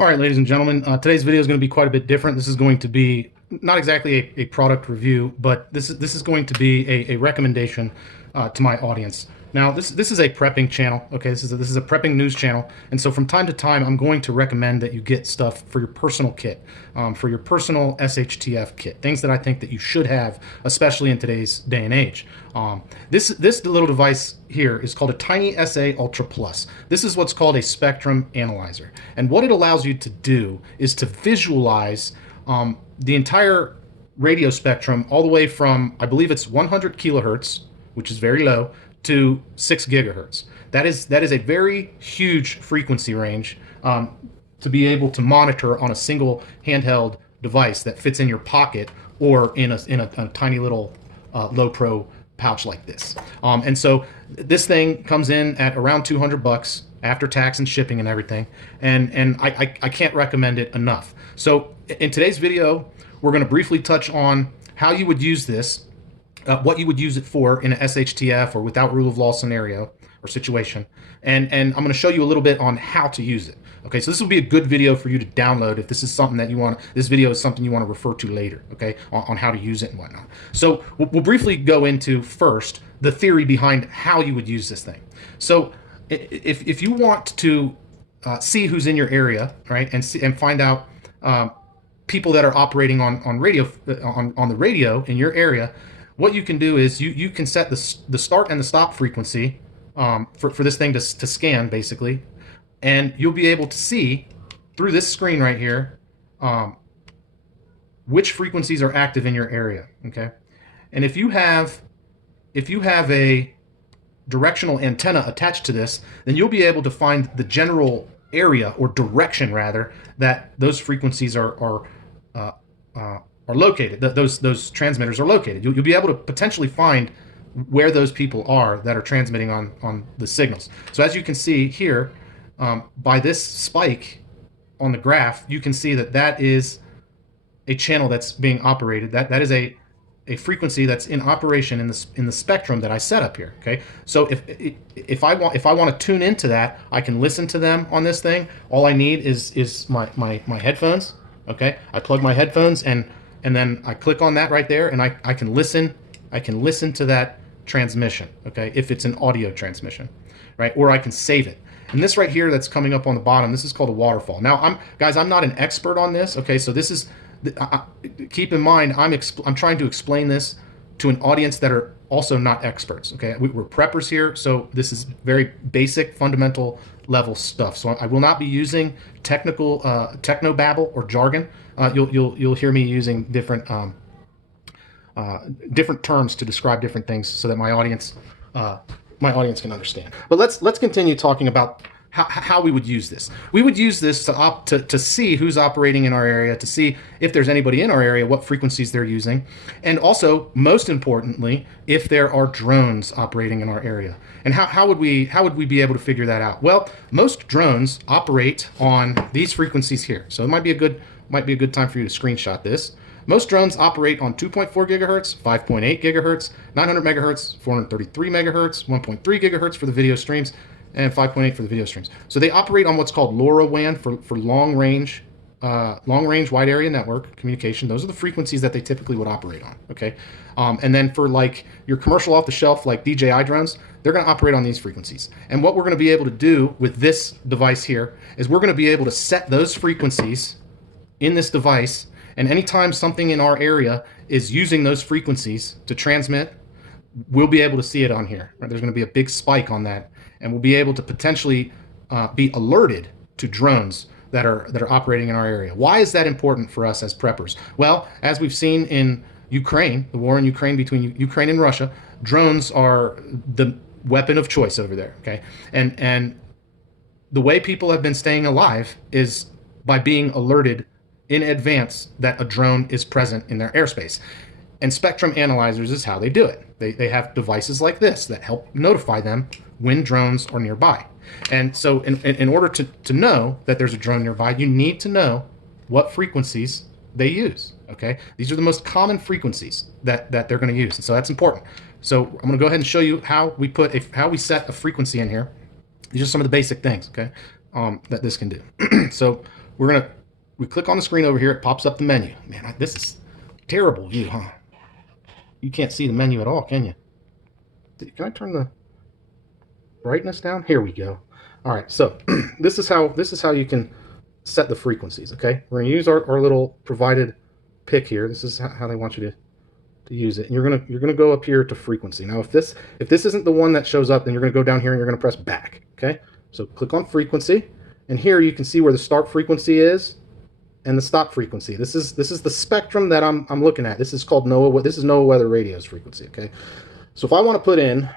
All right, ladies and gentlemen, today's video is going to be quite a bit different. This is going to be not exactly a product review, but this is going to be a recommendation to my audience. Now, this is a prepping channel. Okay, this is a prepping news channel, and so from time to time, I'm going to recommend that you get stuff for your personal kit, for your personal SHTF kit, things that I think that you should have, especially in today's day and age. This little device here is called a Tiny SA Ultra Plus. This is what's called a spectrum analyzer, and what it allows you to do is to visualize the entire radio spectrum all the way from, I believe it's 100 kilohertz, which is very low, to 6 gigahertz. That is a very huge frequency range to be able to monitor on a single handheld device that fits in your pocket or in a tiny little low pro pouch like this. And so this thing comes in at around $200 after tax and shipping and everything, and I can't recommend it enough. So in today's video, we're going to briefly touch on how you would use this, what you would use it for in an SHTF or without rule of law scenario or situation, and I'm going to show you a little bit on how to use it. Okay, so this will be a good video for you to download if this is something that you want. This video is something you want to refer to later, okay, on how to use it and whatnot. So we'll briefly go into first the theory behind how you would use this thing. So if you want to see who's in your area, right, and find out people that are operating on radio on the radio in your area, what you can do is you can set the start and the stop frequency for this thing to scan, basically, and you'll be able to see through this screen right here which frequencies are active in your area. Okay, and if you have a directional antenna attached to this, then you'll be able to find the general area, or direction rather, that those frequencies are located, those transmitters are located. You'll be able to potentially find where those people are that are transmitting on the signals. So as you can see here, by this spike on the graph, you can see that is a channel that's being operated. That is a frequency that's in operation in the spectrum that I set up here. Okay, so if I want to tune into that, I can listen to them on this thing. All I need is my headphones. Okay, I plug my headphones and then I click on that right there, and I can listen to that transmission. Okay, if it's an audio transmission, right, or I can save it. And this right here that's coming up on the bottom, this is called a waterfall. Now, I'm not an expert on this. Okay, so this is keep in mind, I'm trying to explain this to an audience that are also not experts. Okay, we're preppers here, so this is very basic, fundamental level stuff. So I will not be using technical techno babble or jargon. You'll hear me using different terms to describe different things so that my audience can understand. But let's continue talking about how we would use this. We would use this to see who's operating in our area, to see if there's anybody in our area, what frequencies they're using, and also, most importantly, if there are drones operating in our area. And how would we be able to figure that out? Well, most drones operate on these frequencies here. So it might be a good time for you to screenshot this. Most drones operate on 2.4 gigahertz, 5.8 gigahertz, 900 megahertz, 433 megahertz, 1.3 gigahertz for the video streams, and 5.8 for the video streams. So they operate on what's called LoRaWAN for long range wide area network communication. Those are the frequencies that they typically would operate on. Okay, and then for like your commercial off the shelf like DJI drones, they're going to operate on these frequencies. And what we're going to be able to do with this device here is we're going to be able to set those frequencies in this device. And anytime something in our area is using those frequencies to transmit, we'll be able to see it on here. Right? There's going to be a big spike on that, and we'll be able to potentially be alerted to drones that are operating in our area. Why is that important for us as preppers? Well, as we've seen in Ukraine, the war in Ukraine between Ukraine and Russia, drones are the weapon of choice over there. Okay, and the way people have been staying alive is by being alerted in advance that a drone is present in their airspace. And spectrum analyzers is how they do it. They have devices like this that help notify them when drones are nearby. And so in order to know that there's a drone nearby, you need to know what frequencies they use. Okay, these are the most common frequencies that they're going to use, and so that's important. So I'm going to go ahead and show you how we set a frequency in here. These are some of the basic things. Okay, that this can do. So we click on the screen over here. It pops up the menu. Man, this is terrible view, huh? You can't see the menu at all, can you? Can I turn the brightness down? Here we go. All right, so this is how you can set the frequencies. Okay, we're gonna use our little provided pick here. This is how they want you to use it. And you're gonna go up here to frequency. Now, if this isn't the one that shows up, then you're gonna go down here and you're gonna press back. Okay, so click on frequency, and here you can see where the start frequency is and the stop frequency. This is the spectrum that I'm looking at. This is called NOAA. This is NOAA Weather Radio's frequency. Okay, so if I want to put in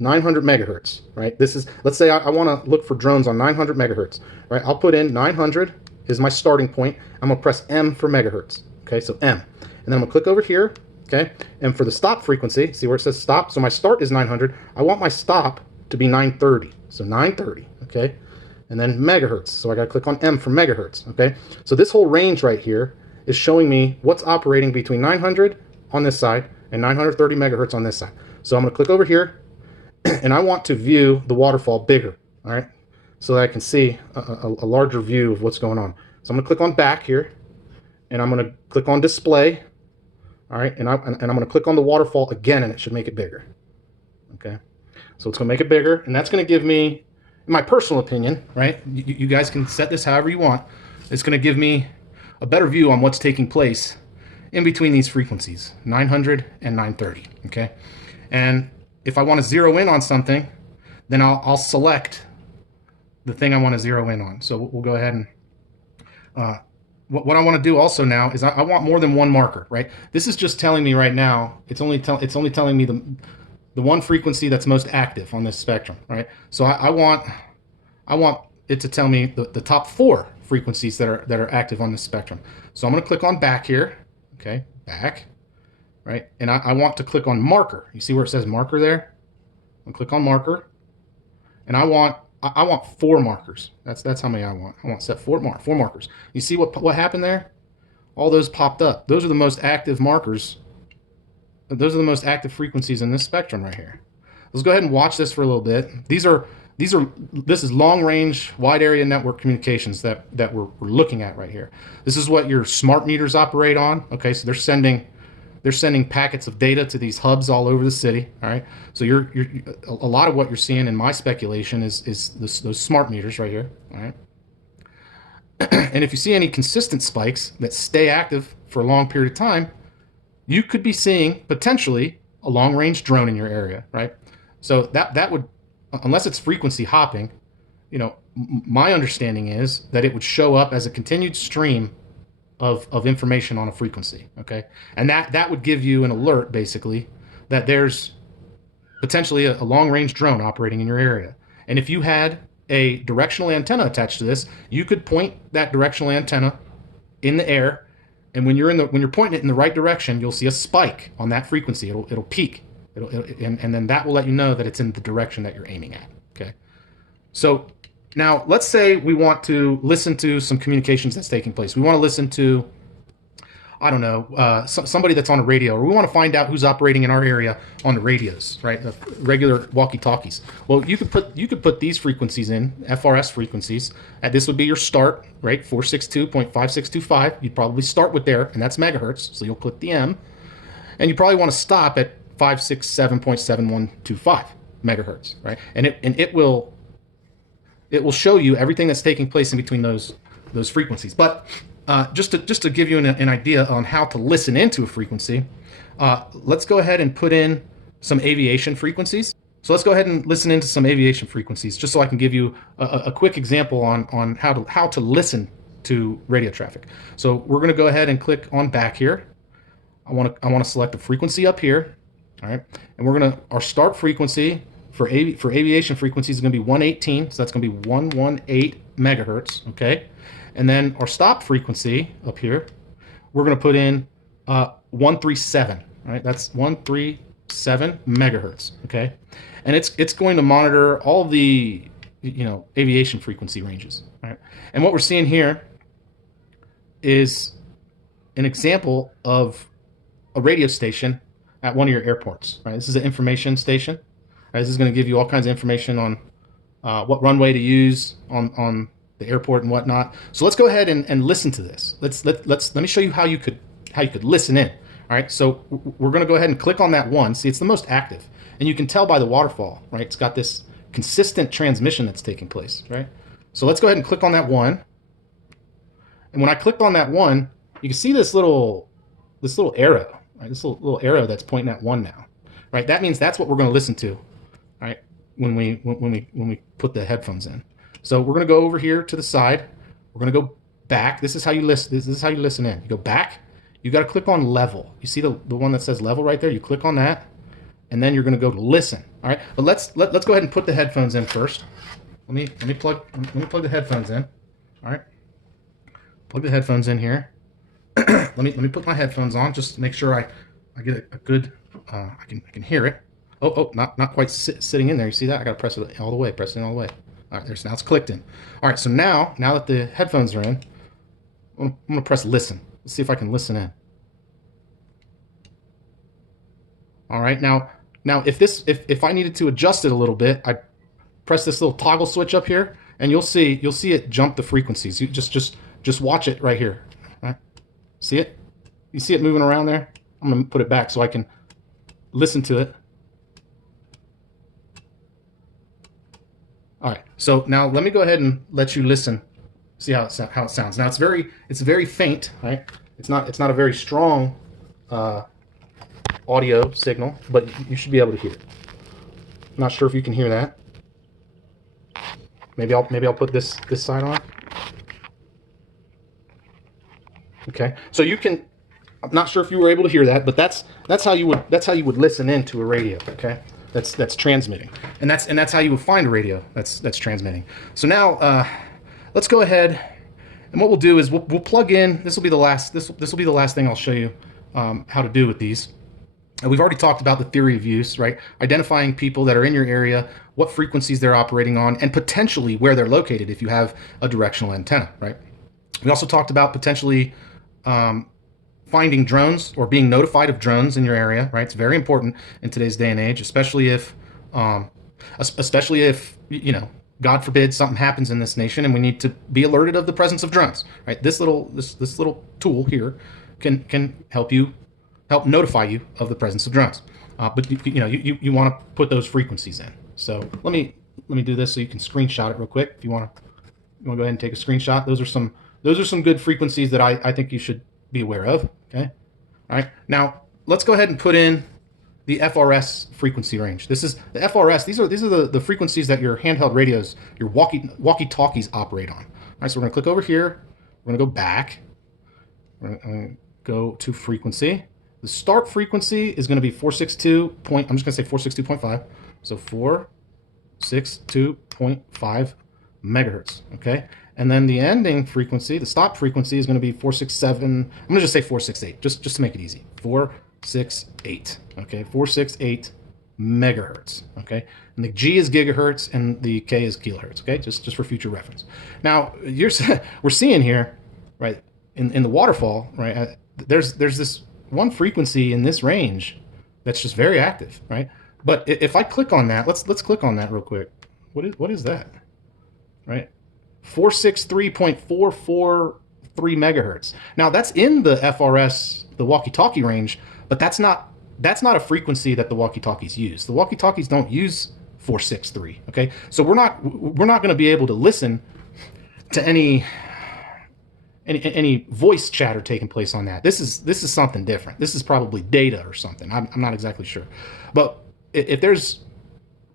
900 megahertz, right? This is, let's say I want to look for drones on 900 megahertz, right? I'll put in 900 is my starting point. I'm gonna press M for megahertz. Okay, so M, and then I'm gonna click over here. Okay, and for the stop frequency, see where it says stop? So my start is 900. I want my stop to be 930. So 930. Okay. And then megahertz. So I got to click on M for megahertz. Okay. So this whole range right here is showing me what's operating between 900 on this side and 930 megahertz on this side. So I'm going to click over here, and I want to view the waterfall bigger. All right. So that I can see a larger view of what's going on. So I'm going to click on back here, and I'm going to click on display. All right. And I'm going to click on the waterfall again, and it should make it bigger. Okay. So it's going to make it bigger, and that's going to give me, in my personal opinion, right? You guys can set this however you want. It's going to give me a better view on what's taking place in between these frequencies, 900 and 930, okay? And if I want to zero in on something, then I'll select the thing I want to zero in on. So we'll go ahead and, what I want to do also now is I want more than one marker, right? This is just telling me right now, it's only telling me the one frequency that's most active on this spectrum, right? So I want it to tell me the top 4 frequencies that are active on this spectrum. So I'm going to click on back here, okay, back, right? And I want to click on marker. You see where it says marker there? I'll click on marker, and I want 4 markers. That's how many I want. I want set 4 markers. You see what happened there? All those popped up. Those are the most active markers. Those are the most active frequencies in this spectrum right here. Let's go ahead and watch this for a little bit. This is long range wide area network communications that we're looking at right here. This is what your smart meters operate on. Okay, so they're sending packets of data to these hubs all over the city. All right, so a lot of what you're seeing in my speculation is those smart meters right here. All right, and if you see any consistent spikes that stay active for a long period of time, you could be seeing potentially a long-range drone in your area, right? So that would, unless it's frequency hopping, my understanding is that it would show up as a continued stream of information on a frequency, okay? And that would give you an alert, basically, that there's potentially a long-range drone operating in your area. And if you had a directional antenna attached to this, you could point that directional antenna in the air, and when you're pointing it in the right direction, you'll see a spike on that frequency. It'll peak, and then that will let you know that it's in the direction that you're aiming at. Okay. So now let's say we want to listen to some communications that's taking place. We want to listen to, I don't know, somebody that's on a radio, or we want to find out who's operating in our area on the radios, right? The regular walkie-talkies. Well, you could put these frequencies in, FRS frequencies. This would be your start, right? 462.5625. You'd probably start with there, and that's megahertz. So you'll click the M, and you probably want to stop at 567.7125 megahertz, right? And it will show you everything that's taking place in between those frequencies. But just to give you an idea on how to listen into a frequency, let's go ahead and put in some aviation frequencies. So let's go ahead and listen into some aviation frequencies, just so I can give you a quick example on how to listen to radio traffic. So we're going to go ahead and click on back here. I want to select the frequency up here, all right, and our start frequency for aviation frequencies is going to be 118, so that's going to be 118 megahertz, okay. And then our stop frequency up here, we're going to put in 137. All right, that's 137 megahertz. Okay, and it's going to monitor all of the aviation frequency ranges. All right, and what we're seeing here is an example of a radio station at one of your airports. Right, this is an information station. Right, this is going to give you all kinds of information on what runway to use on the airport and whatnot. So let's go ahead and listen to this. Let me show you how you could listen in. All right, so we're going to go ahead and click on that one. See, it's the most active, and you can tell by the waterfall, right? It's got this consistent transmission that's taking place, right? So let's go ahead and click on that one. And when I clicked on that one, you can see this little arrow, right? This little arrow that's pointing at one now, right? That means that's what we're going to listen to, right? When we put the headphones in. So we're going to go over here to the side. We're going to go back. This is how you listen. This is how you listen in. You go back. You got to click on level. You see the one that says level right there? You click on that, and then you're going to go to listen. All right. But let's go ahead and put the headphones in first. Let me plug the headphones in. All right. Plug the headphones in here. let me put my headphones on just to make sure I get a good I can hear it. Oh, not quite sitting in there. You see that? I got to press it all the way. Press it all the way. All right, there's now it's clicked in. All right, so now that the headphones are in, I'm gonna press listen. Let's see if I can listen in. All right, now if I needed to adjust it a little bit, I press this little toggle switch up here, and you'll see it jump the frequencies. You just watch it right here. Right? See it? You see it moving around there? I'm gonna put it back so I can listen to it. All right, so now let me go ahead and let you listen, see how it sounds. Now it's very faint, right? It's not a very strong audio signal, but you should be able to hear it. Not sure if you can hear that. Maybe I'll put this side on. Okay, so you can. I'm not sure if you were able to hear that, but that's how you would listen into a radio. Okay. That's transmitting, and that's how you would find a radio that's transmitting. So now let's go ahead, and what we'll do is we'll plug in. This will be the last thing I'll show you how to do with these. And we've already talked about the theory of use, right? Identifying people that are in your area, what frequencies they're operating on, and potentially where they're located if you have a directional antenna, right? We also talked about potentially finding drones or being notified of drones in your area, right? It's very important in today's day and age, especially if you know, God forbid something happens in this nation and we need to be alerted of the presence of drones, right? This little tool here can help notify you of the presence of drones. But you want to put those frequencies in. So let me do this so you can screenshot it real quick. If you want to go ahead and take a screenshot. Those are some good frequencies that I think you should be aware of. Okay. All right. Now let's go ahead and put in the FRS frequency range. This is the FRS. These are the frequencies that your handheld radios, your walkie-talkies operate on. All right. So we're going to click over here. We're going to go back. We're going to go to frequency. The start frequency is going to be 462. I'm just going to say 462.5. So 462.5 megahertz. Okay. And then the ending frequency, the stop frequency, is going to be 467. I'm going to just say 468, just to make it easy. 468. Okay, 468 megahertz. Okay, and the G is gigahertz and the K is kilohertz. Okay, just for future reference. Now we're seeing here, right, in the waterfall, right? There's this one frequency in this range that's just very active, right? But if I click on that, let's click on that real quick. What is that? Right? 463.443 megahertz. Now that's in the FRS, the walkie-talkie range, but that's not a frequency that the walkie-talkies use. The walkie-talkies don't use 463. Okay, so we're not going to be able to listen to any voice chatter taking place on that. This is something different. This is probably data or something. I'm not exactly sure, but if there's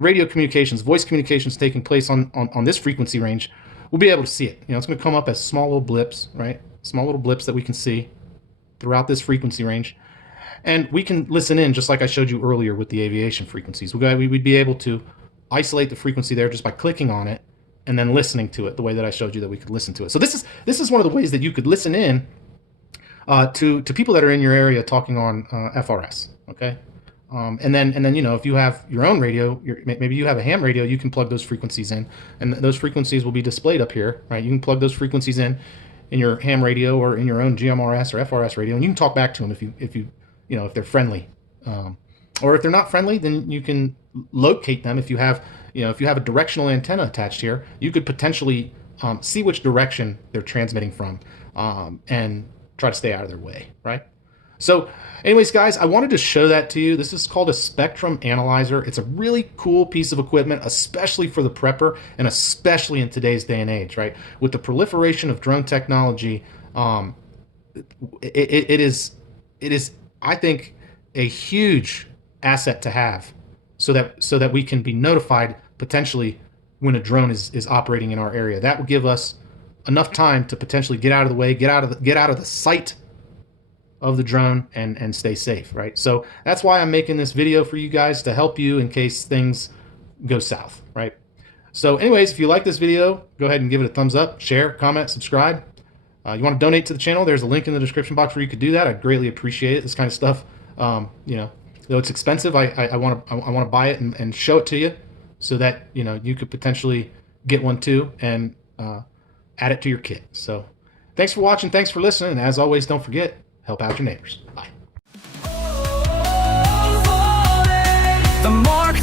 radio communications, voice communications taking place on this frequency range, we'll be able to see it. You know, it's going to come up as small little blips, right? Small little blips that we can see throughout this frequency range. And we can listen in just like I showed you earlier with the aviation frequencies. We'd be able to isolate the frequency there just by clicking on it and then listening to it the way that I showed you that we could listen to it. So this is one of the ways that you could listen in to people that are in your area talking on FRS, okay? And then you know, if you have your own radio, maybe you have a ham radio, you can plug those frequencies in, and those frequencies will be displayed up here, right? You can plug those frequencies in your ham radio or in your own GMRS or FRS radio, and you can talk back to them if they're friendly, or if they're not friendly, then you can locate them. If you have a directional antenna attached here, you could potentially see which direction they're transmitting from, and try to stay out of their way, right? So anyways, guys, I wanted to show that to you. This is called a spectrum analyzer. It's a really cool piece of equipment, especially for the prepper and especially in today's day and age, right? With the proliferation of drone technology, it is, I think, a huge asset to have so that we can be notified potentially when a drone is operating in our area. That will give us enough time to potentially get out of the way, get out of the sight of the drone and stay safe, right? So that's why I'm making this video for you guys, to help you in case things go south, right? So anyways, if you like this video, go ahead and give it a thumbs up, share, comment, subscribe. You want to donate to the channel, there's a link in the description box where you could do that. I'd greatly appreciate it. This kind of stuff, you know, though it's expensive, I want to buy it and show it to you so that, you know, you could potentially get one too and add it to your kit. So thanks for watching, thanks for listening, and as always, don't forget, help out your neighbors. Bye. The mark